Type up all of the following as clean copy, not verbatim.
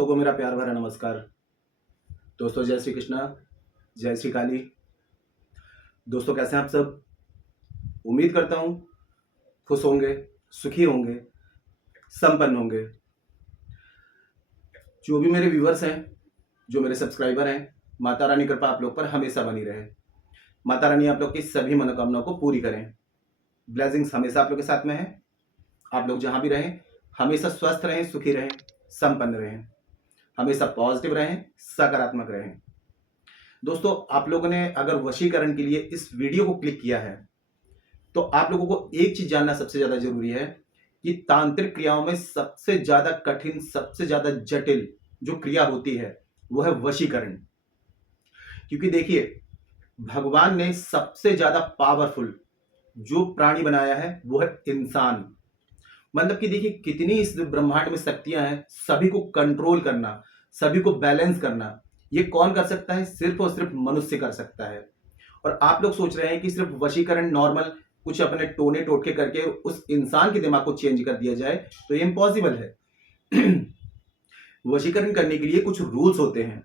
दोस्तों को मेरा प्यार भरा नमस्कार। दोस्तों जय श्री कृष्णा, जय श्री काली। दोस्तों कैसे हैं आप सब? उम्मीद करता हूँ खुश होंगे, सुखी होंगे, संपन्न होंगे। जो भी मेरे व्यूअर्स हैं, जो मेरे सब्सक्राइबर हैं, माता रानी कृपा आप लोग पर हमेशा बनी रहे। माता रानी आप लोग की सभी मनोकामनाओं को पूरी करें। ब्लेसिंग्स हमेशा आप लोग के साथ में है। आप लोग जहां भी रहें हमेशा स्वस्थ रहें, सुखी रहें, संपन्न रहें, हमेशा पॉजिटिव रहें, सकारात्मक रहें। दोस्तों आप लोगों ने अगर वशीकरण के लिए इस वीडियो को क्लिक किया है तो आप लोगों को एक चीज जानना सबसे ज्यादा जरूरी है कि तांत्रिक क्रियाओं में सबसे ज्यादा कठिन, सबसे ज्यादा जटिल जो क्रिया होती है वो है वशीकरण। क्योंकि देखिए, भगवान ने सबसे ज्यादा पावरफुल जो प्राणी बनाया है वो है इंसान। मतलब कि देखिए कितनी इस ब्रह्मांड में शक्तियां हैं। सभी को कंट्रोल करना, सभी को बैलेंस करना, ये कौन कर सकता है? सिर्फ और सिर्फ मनुष्य कर सकता है। और आप लोग सोच रहे हैं कि सिर्फ वशीकरण नॉर्मल कुछ अपने टोने टोटके करके उस इंसान के दिमाग को चेंज कर दिया जाए तो ये इम्पॉसिबल है। वशीकरण करने के लिए कुछ रूल्स होते हैं।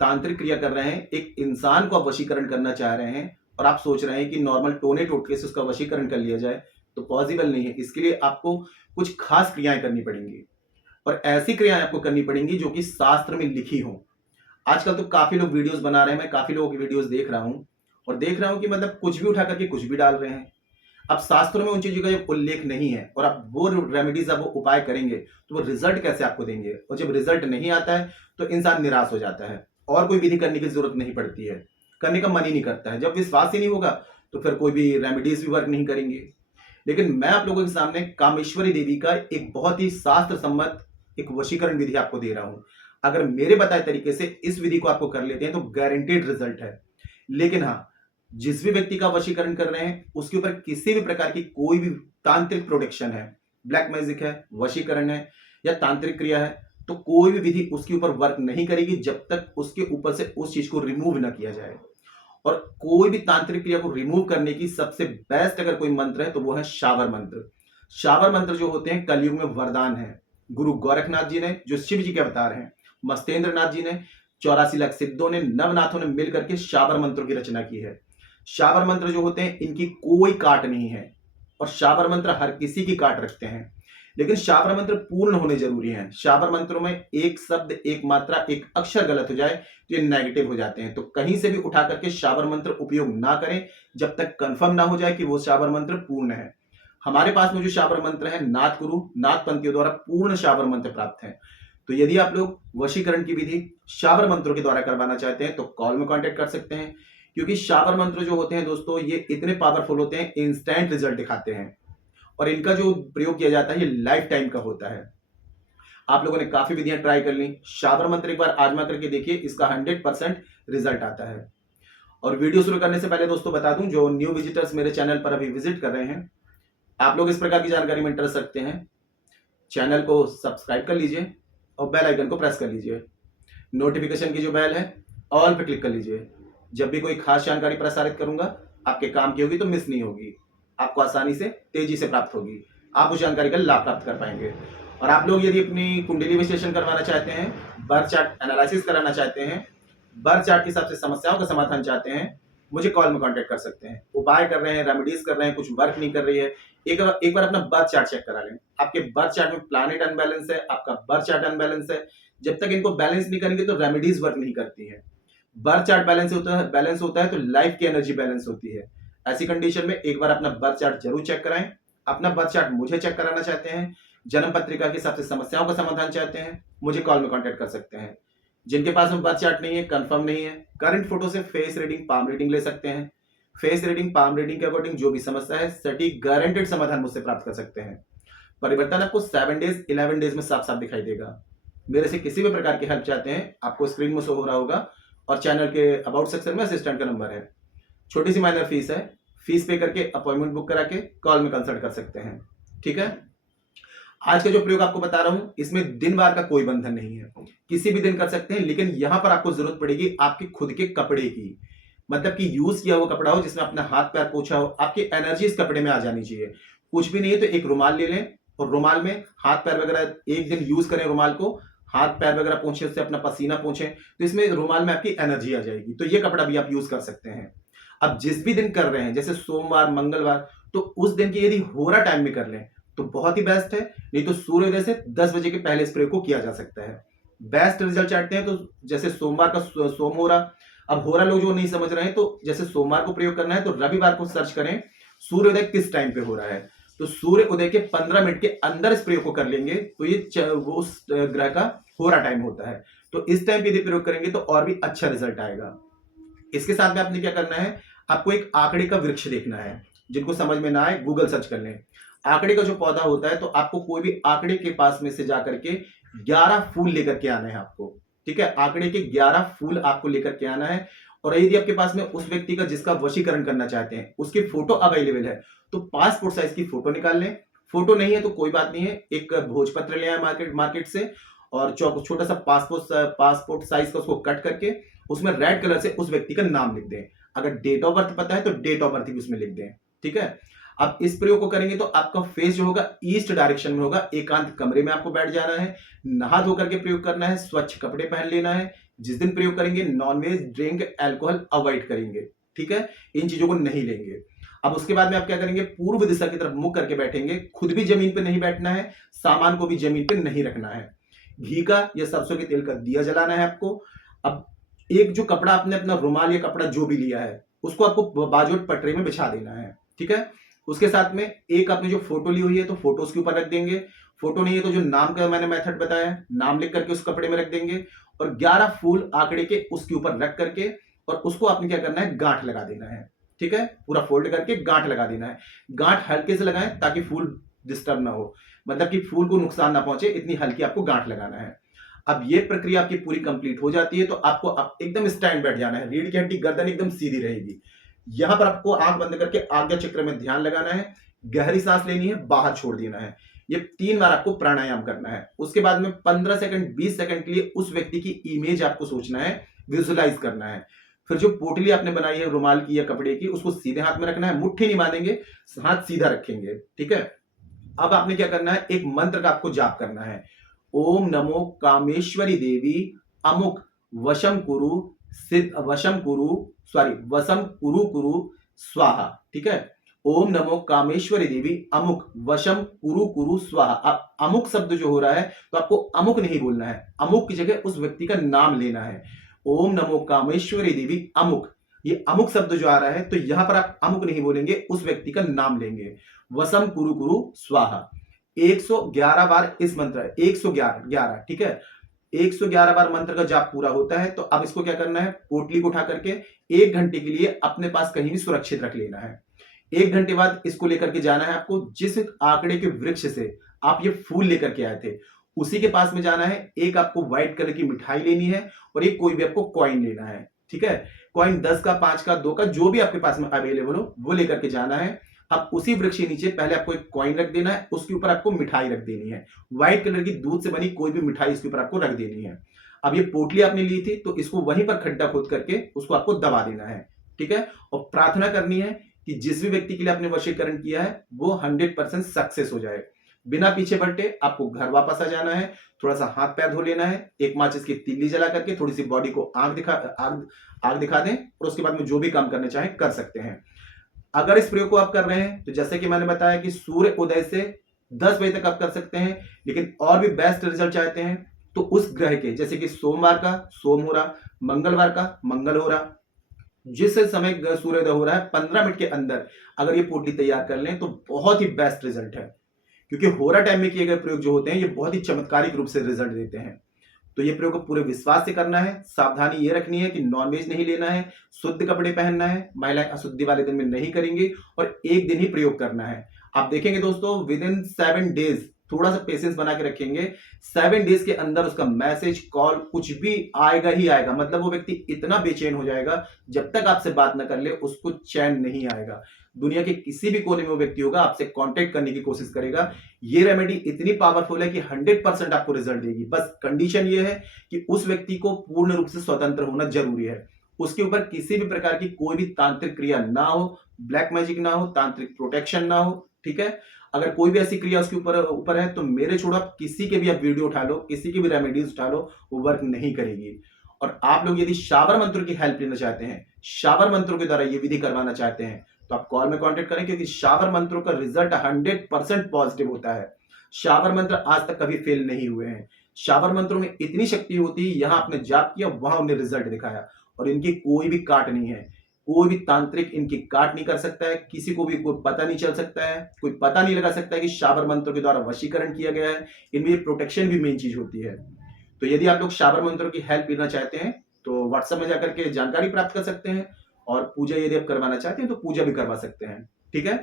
तांत्रिक क्रिया कर रहे हैं, एक इंसान को आप वशीकरण करना चाह रहे हैं और आप सोच रहे हैं कि नॉर्मल टोने टोटके से उसका वशीकरण कर लिया जाए, तो पॉसिबल नहीं है। इसके लिए आपको कुछ खास क्रियाएं करनी पड़ेंगी और ऐसी क्रियाएं आपको करनी पड़ेंगी जो कि शास्त्र में लिखी हो। आजकल तो काफी लोग वीडियोस बना रहे हैं, मैं काफी लोगों की वीडियोस देख रहा हूं और देख रहा हूं कि मतलब कुछ भी उठा करके कुछ भी डाल रहे हैं। अब शास्त्रों में उन चीजों का जब उल्लेख नहीं है और आप वो रेमेडीज, आप वो उपाय करेंगे तो वो रिजल्ट कैसे आपको देंगे? और जब रिजल्ट नहीं आता है तो इंसान निराश हो जाता है और कोई विधि करने की जरूरत नहीं पड़ती है, करने का मन ही नहीं करता है। जब विश्वास ही नहीं होगा तो फिर कोई भी रेमेडीज भी वर्क नहीं करेंगे। लेकिन मैं आप लोगों के सामने कामेश्वरी देवी का एक बहुत ही शास्त्र सम्मत एक वशीकरण विधि आपको दे रहा हूं। अगर मेरे बताए तरीके से इस विधि को आपको कर लेते हैं तो गारंटेड रिजल्ट है। लेकिन हाँ, जिस भी व्यक्ति का वशीकरण कर रहे हैं उसके ऊपर किसी भी प्रकार की कोई भी तांत्रिक प्रोटेक्शन है, ब्लैक मैजिक है, वशीकरण है या तांत्रिक क्रिया है, तो कोई भी विधि उसके ऊपर वर्क नहीं करेगी जब तक उसके ऊपर से उस चीज को रिमूव ना किया जाए। और कोई भी तांत्रिक क्रिया को रिमूव करने की सबसे बेस्ट अगर कोई मंत्र है तो वो है शावर मंत्र। शावर मंत्र जो होते हैं कलयुग में वरदान है। गुरु गोरखनाथ जी ने, जो शिव जी के अवतार हैं, मस्तेंद्र नाथ जी ने, 84 लाख सिद्धों ने, नवनाथों ने मिलकर के शावर मंत्रों की रचना की है। शावर मंत्र जो होते हैं इनकी कोई काट नहीं है और शावर मंत्र हर किसी की काट रखते हैं, लेकिन शावर मंत्र पूर्ण होने जरूरी है। शावर मंत्रों में एक शब्द, एक मात्रा, एक अक्षर गलत हो जाए तो ये नेगेटिव हो जाते हैं। तो कहीं से भी उठा करके शावर मंत्र उपयोग ना करें जब तक कंफर्म ना हो जाए कि वो शावर मंत्र पूर्ण है। हमारे पास में जो शावर मंत्र है नाथ गुरु, नाथ पंथियों द्वारा पूर्ण शावर मंत्र प्राप्त है। तो यदि आप लोग वशीकरण की विधि शावर मंत्रों के द्वारा करवाना चाहते हैं तो कॉल में कांटेक्ट कर सकते हैं। क्योंकि शावर मंत्र जो होते हैं दोस्तों ये इतने पावरफुल होते हैं, इंस्टेंट रिजल्ट दिखाते हैं और इनका जो प्रयोग किया जाता है ये लाइफ टाइम का होता है। आप लोगों ने काफी विधियां ट्राई कर ली, शावर मंत्र एक बार आजमा करके देखिए, इसका 100% रिजल्ट आता है। और वीडियो शुरू करने से पहले दोस्तों बता दूं, जो न्यू विजिटर्स मेरे चैनल पर अभी विजिट कर रहे हैं, आप लोग इस प्रकार की जानकारी में इंटरेस्ट रखते हैं, चैनल को सब्सक्राइब कर लीजिए और बेल आइकन को प्रेस कर लीजिए। नोटिफिकेशन की जो बेल है ऑल पे क्लिक कर लीजिए। जब भी कोई खास जानकारी प्रसारित करूंगा आपके काम की होगी तो मिस नहीं होगी, आपको आसानी से, तेजी से प्राप्त होगी, आप उस जानकारी का लाभ प्राप्त कर पाएंगे। और आप लोग यदि अपनी कुंडली विश्लेषण करवाना चाहते हैं, बर्थ चार्ट एनालिसिस कराना चाहते हैं, बर्थ चार्ट के हिसाब से समस्याओं का समाधान चाहते हैं, मुझे कॉल में कांटेक्ट कर सकते हैं। उपाय कर रहे हैं, रेमेडीज कर रहे हैं, कुछ वर्क नहीं कर रही है, एक बार अपना बर्थ चार्ट चेक करा लें। आपके बर्थ चार्ट में प्लैनेट अनबैलेंस है, आपका बर्थ चार्ट अनबैलेंस है। जब तक इनको बैलेंस नहीं करेंगे तो रेमेडीज वर्क नहीं करती है। बर्थ चार्ट बैलेंस होता है तो लाइफ की एनर्जी बैलेंस होती है। ऐसी कंडीशन में एक बार अपना बर्थ चार्ट जरूर चेक कराएं। अपना बर्थ चार्ट मुझे चेक कराना चाहते हैं, जन्म पत्रिका के हिसाब से समस्याओं का समाधान चाहते हैं, मुझे कॉल में कांटेक्ट कर सकते हैं। जिनके पास में बर्थ चार्ट नहीं है, कंफर्म नहीं है, करंट फोटो से फेस रीडिंग, पाम रीडिंग ले सकते हैं। फेस रीडिंग, पाम रीडिंग के अकॉर्डिंग जो भी समस्या है सटीक गारंटेड समाधान मुझसे प्राप्त कर सकते हैं। परिवर्तन आपको 7 डेज 11 डेज में साफ साफ दिखाई देगा। मेरे से किसी भी प्रकार की हेल्प चाहते हैं, आपको स्क्रीन में शो हो रहा होगा और चैनल के अबाउट सेक्शन में असिस्टेंट का नंबर है। छोटी सी माइनर फीस है, फीस पे करके अपॉइंटमेंट बुक करा के कॉल में कंसल्ट कर सकते हैं। ठीक है, आज का जो प्रयोग आपको बता रहा हूं इसमें दिन बार का कोई बंधन नहीं है, किसी भी दिन कर सकते हैं। लेकिन यहां पर आपको जरूरत पड़ेगी आपके खुद के कपड़े की, मतलब कि यूज किया हुआ कपड़ा हो जिसमें अपना हाथ पैर पोछा हो, आपकी एनर्जी इस कपड़े में आ जानी चाहिए। कुछ भी नहीं है तो एक रुमाल ले लें और रुमाल में हाथ पैर वगैरह एक दिन यूज करें रुमाल को, हाथ पैर वगैरह पोंछे, उससे अपना पसीना पोंछे, तो इसमें रुमाल में आपकी एनर्जी आ जाएगी। तो ये कपड़ा भी आप यूज कर सकते हैं। अब जिस भी दिन कर रहे हैं, जैसे सोमवार, मंगलवार, तो उस दिन की यदि होरा टाइम में कर लें तो बहुत ही बेस्ट है। नहीं तो सूर्योदय से 10 बजे के पहले इस प्रयोग को किया जा सकता है। बेस्ट रिजल्ट चाहते हैं तो जैसे सोमवार का सोम हो रहा, अब हो रहा लोग जो नहीं समझ रहे हैं, तो जैसे सोमवार को प्रयोग करना है तो रविवार को सर्च करें सूर्योदय किस टाइम पे हो रहा है, तो सूर्य उदय के 15 मिनट के अंदर इस प्रयोग को कर लेंगे तो ये वो उस ग्रह का होरा टाइम होता है। तो इस टाइम पे यदि प्रयोग करेंगे तो और भी अच्छा रिजल्ट आएगा। इसके साथ में आपने क्या करना है, आपको एक आंकड़े का वृक्ष देखना है। जिनको समझ में ना आए गूगल सर्च कर लें। आंकड़े का जो पौधा होता है, तो आपको कोई भी आंकड़े के पास में से जाकर के 11 फूल लेकर के आना है आपको। ठीक है, आंकड़े के 11 फूल आपको लेकर के आना है। और यदि आपके पास में उस व्यक्ति का जिसका वशीकरण करना चाहते हैं उसकी फोटो अवेलेबल है तो पासपोर्ट साइज की फोटो निकाल लें। फोटो नहीं है तो कोई बात नहीं है, एक भोजपत्र ले आए मार्केट से और छोटा सा पासपोर्ट साइज का उसको कट करके उसमें रेड कलर से उस व्यक्ति का नाम लिख दें। अगर डेट ऑफ बर्थ पता है तो डेट ऑफ बर्थ भी उसमें लिख दें। ठीक है, अब इस प्रयोग को करेंगे तो आपका फेस जो होगा ईस्ट डायरेक्शन में होगा। एकांत कमरे में आपको बैठ जाना है, नहा धोकर के प्रयोग करना है, स्वच्छ कपड़े पहन लेना है। जिस दिन प्रयोग करेंगे नॉनवेज, ड्रिंक, अल्कोहल अवॉइड करेंगे। ठीक है, इन चीजों को नहीं लेंगे। अब उसके बाद में आप क्या करेंगे, पूर्व दिशा की तरफ मुख करके बैठेंगे। खुद भी जमीन पे नहीं बैठना है, सामान को भी जमीन पे नहीं रखना है। घी का या सरसों के तेल का दिया जलाना है आपको। अब एक जो कपड़ा आपने अपना रुमाल या कपड़ा जो भी लिया है उसको आपको बाजू पटरे में बिछा देना है। ठीक है, उसके साथ में एक आपने जो फोटो ली हुई है तो फोटो उसके ऊपर रख देंगे। फोटो नहीं है तो जो नाम का मैंने मेथड बताया, नाम लिख करके उस कपड़े में रख देंगे और 11 फूल आंकड़े के उसके ऊपर रख करके और उसको आपने क्या करना है, गांठ लगा देना है। ठीक है, पूरा फोल्ड करके गांठ लगा देना है। गांठ हल्के से लगाएं ताकि फूल डिस्टर्ब ना हो, मतलब कि फूल को नुकसान ना पहुंचे, इतनी हल्की आपको गांठ लगाना है। अब ये प्रक्रिया आपकी पूरी कंप्लीट हो जाती है तो आपको एकदम स्टैंड बैठ जाना है। रीढ़ की हड्डी, गर्दन एकदम सीधी रहेगी। यहां पर आपको आंख बंद करके आज्ञा चक्र में ध्यान लगाना है, गहरी सांस लेनी है, बाहर छोड़ देना है। ये 3 बार आपको प्राणायाम करना है। उसके बाद में 15 सेकंड 20 सेकंड के लिए उस व्यक्ति की इमेज आपको सोचना है, विजुअलाइज करना है। फिर जो पोटली आपने बनाई है रुमाल की या कपड़े की, उसको सीधे हाथ में रखना है, मुट्ठी नहीं बांधेंगे, हाथ सीधा रखेंगे। ठीक है, अब आपने क्या करना है, एक मंत्र का आपको जाप करना है। ओम नमो कामेश्वरी देवी अमुक वशम कुरु वसम कुरु स्वाहा। ठीक है, ओम नमो कामेश्वरी देवी अमुक वशम कुरु स्वाहा। अब अमुक शब्द जो हो रहा है तो आपको अमुक नहीं बोलना है, अमुक की जगह उस व्यक्ति का नाम लेना है। ओम नमो कामेश्वरी देवी अमुक, ये अमुक शब्द जो आ रहा है तो यहां पर आप अमुक नहीं बोलेंगे, उस व्यक्ति का नाम लेंगे। वसम कुरु स्वाहा 111 बार इस मंत्र, 111। ठीक है, 111 बार मंत्र का जाप पूरा होता है तो अब इसको क्या करना है, पोटली को उठा करके 1 घंटे के लिए अपने पास कहीं भी सुरक्षित रख लेना है। 1 घंटे बाद इसको लेकर के जाना है आपको जिस आंकड़े के वृक्ष से आप ये फूल लेकर के आए थे उसी के पास में जाना है। एक आपको व्हाइट कलर की मिठाई लेनी है और एक कोई भी आपको कॉइन लेना है। ठीक है, कॉइन 10 का, 5 का, 2 का, जो भी आपके पास में अवेलेबल हो वो लेकर के जाना है। अब उसी वृक्ष के नीचे पहले आपको एक कॉइन रख देना है, उसके ऊपर आपको मिठाई रख देनी है। व्हाइट कलर की दूध से बनी कोई भी मिठाई इसके ऊपर आपको रख देनी है। अब ये पोटली आपने ली थी तो इसको वहीं पर खड्डा खोद करके उसको आपको दबा देना है। ठीक है, और प्रार्थना करनी है कि जिस भी व्यक्ति के लिए आपने वशीकरण किया है वो 100% सक्सेस हो जाए। बिना पीछे भटके आपको घर वापस आ जाना है। थोड़ा सा हाथ पैर धो लेना है, एक माचिस की तीली जला करके थोड़ी सी बॉडी को आग दिखा दें और उसके बाद में जो भी काम करने चाहे कर सकते हैं। अगर इस प्रयोग को आप कर रहे हैं तो जैसे कि मैंने बताया कि सूर्य उदय से 10 बजे तक आप कर सकते हैं, लेकिन और भी बेस्ट रिजल्ट चाहते हैं तो उस ग्रह के, जैसे कि सोमवार का सोम हो रहा, मंगलवार का मंगल हो रहा, जिस समय सूर्योदय हो रहा है 15 मिनट के अंदर अगर ये पोटली तैयार कर लें तो बहुत ही बेस्ट रिजल्ट है। क्योंकि होरा टाइम में किए गए प्रयोग जो होते हैं ये बहुत ही चमत्कारिक रूप से रिजल्ट देते हैं। तो ये प्रयोग पूरे विश्वास से करना है। सावधानी ये रखनी है कि नॉनवेज नहीं लेना है, शुद्ध कपड़े पहनना है, महिलाएं अशुद्धि वाले दिन में नहीं करेंगी और एक दिन ही प्रयोग करना है। आप देखेंगे दोस्तों विद इन 7 डेज, थोड़ा सा पेशेंस बना के रखेंगे, 7 डेज के अंदर उसका मैसेज, कॉल कुछ भी आएगा ही आएगा। मतलब वो व्यक्ति इतना बेचैन हो जाएगा, जब तक आपसे बात न कर ले उसको चैन नहीं आएगा। दुनिया के किसी भी कोने में वो व्यक्ति होगा, आपसे कांटेक्ट करने की कोशिश करेगा। ये रेमेडी इतनी पावरफुल है कि 100% आपको रिजल्ट देगी। बस कंडीशन ये है कि उस व्यक्ति को पूर्ण रूप से स्वतंत्र होना जरूरी है। उसके ऊपर किसी भी प्रकार की कोई भी तांत्रिक क्रिया ना हो, ब्लैक मैजिक ना हो, तांत्रिक प्रोटेक्शन ना हो। ठीक है, अगर कोई भी ऐसी क्रिया उसके ऊपर ऊपर है तो मेरे छोड़ो आप किसी के भी आप वीडियो उठा लो, किसी की भी रेमेडीज उठा लो, वो वर्क नहीं करेगी। और आप लोग यदि शाबर मंत्र की हेल्प लेना चाहते हैं, शाबर मंत्रों के द्वारा ये विधि करवाना चाहते हैं, तो आप कॉल में कांटेक्ट करें, क्योंकि शाबर मंत्रों का रिजल्ट 100% पॉजिटिव होता है। शाबर मंत्र आज तक कभी फेल नहीं हुए हैं। शाबर मंत्रों में इतनी शक्ति होती है, यहां आपने जाप किया, वहां उन्हें रिजल्ट दिखाया, और इनकी कोई भी काट नहीं है। कोई भी तांत्रिक इनकी काट नहीं कर सकता है, किसी को भी कोई पता नहीं चल सकता है, कोई पता नहीं लगा सकता है कि शाबर मंत्रों के द्वारा वशीकरण किया गया है। इनमें प्रोटेक्शन भी मेन चीज होती है। तो यदि आप लोग शाबर मंत्रों की हेल्प लेना चाहते हैं तो व्हाट्सएप में जाकर के जानकारी प्राप्त कर सकते हैं, और पूजा यदि आप करवाना चाहते हैं तो पूजा भी करवा सकते हैं। ठीक है,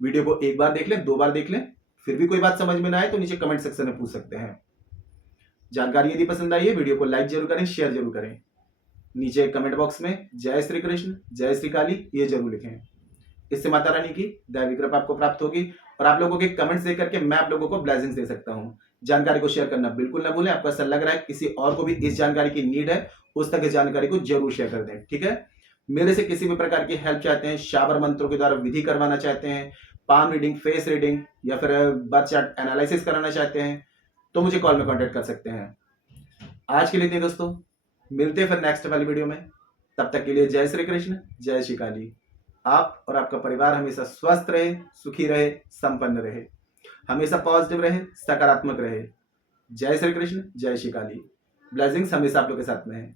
वीडियो को एक बार देख लें, 2 बार देख लें, फिर भी कोई बात समझ में ना आए तो नीचे कमेंट सेक्शन में पूछ सकते हैं। जानकारी यदि पसंद आई है, वीडियो को लाइक जरूर करें, शेयर जरूर करें। नीचे कमेंट बॉक्स में जय श्री कृष्ण, जय श्री काली ये जरूर लिखें। इससे माता रानी की दैवी कृपा आपको प्राप्त होगी, और आप लोगों के कमेंट्स देकर के मैं आप लोगों को ब्लेसिंग्स दे सकता हूं। जानकारी को शेयर करना बिल्कुल ना भूलें। आपको ऐसा लग रहा है किसी और को भी इस जानकारी की नीड है, उस तक इस जानकारी को जरूर शेयर कर दें। ठीक है, मेरे से किसी भी प्रकार की हेल्प चाहते हैं, शाबर मंत्रों के द्वारा विधि करवाना चाहते हैं, पाम रीडिंग, फेस रीडिंग, या फिर बर्थ चार्ट एनालिसिस कराना चाहते हैं, तो मुझे कॉल में कांटेक्ट कर सकते हैं। आज के लिए इतने दोस्तों, मिलते हैं फिर नेक्स्ट वाली वीडियो में। तब तक के लिए जय श्री कृष्ण, जय श्री काली। आप और आपका परिवार हमेशा स्वस्थ रहे, सुखी रहे, संपन्न रहे, हमेशा पॉजिटिव रहे, सकारात्मक रहे। जय श्री कृष्ण, जय श्री काली। ब्लेसिंग्स हमेशा आप लोग के साथ में है।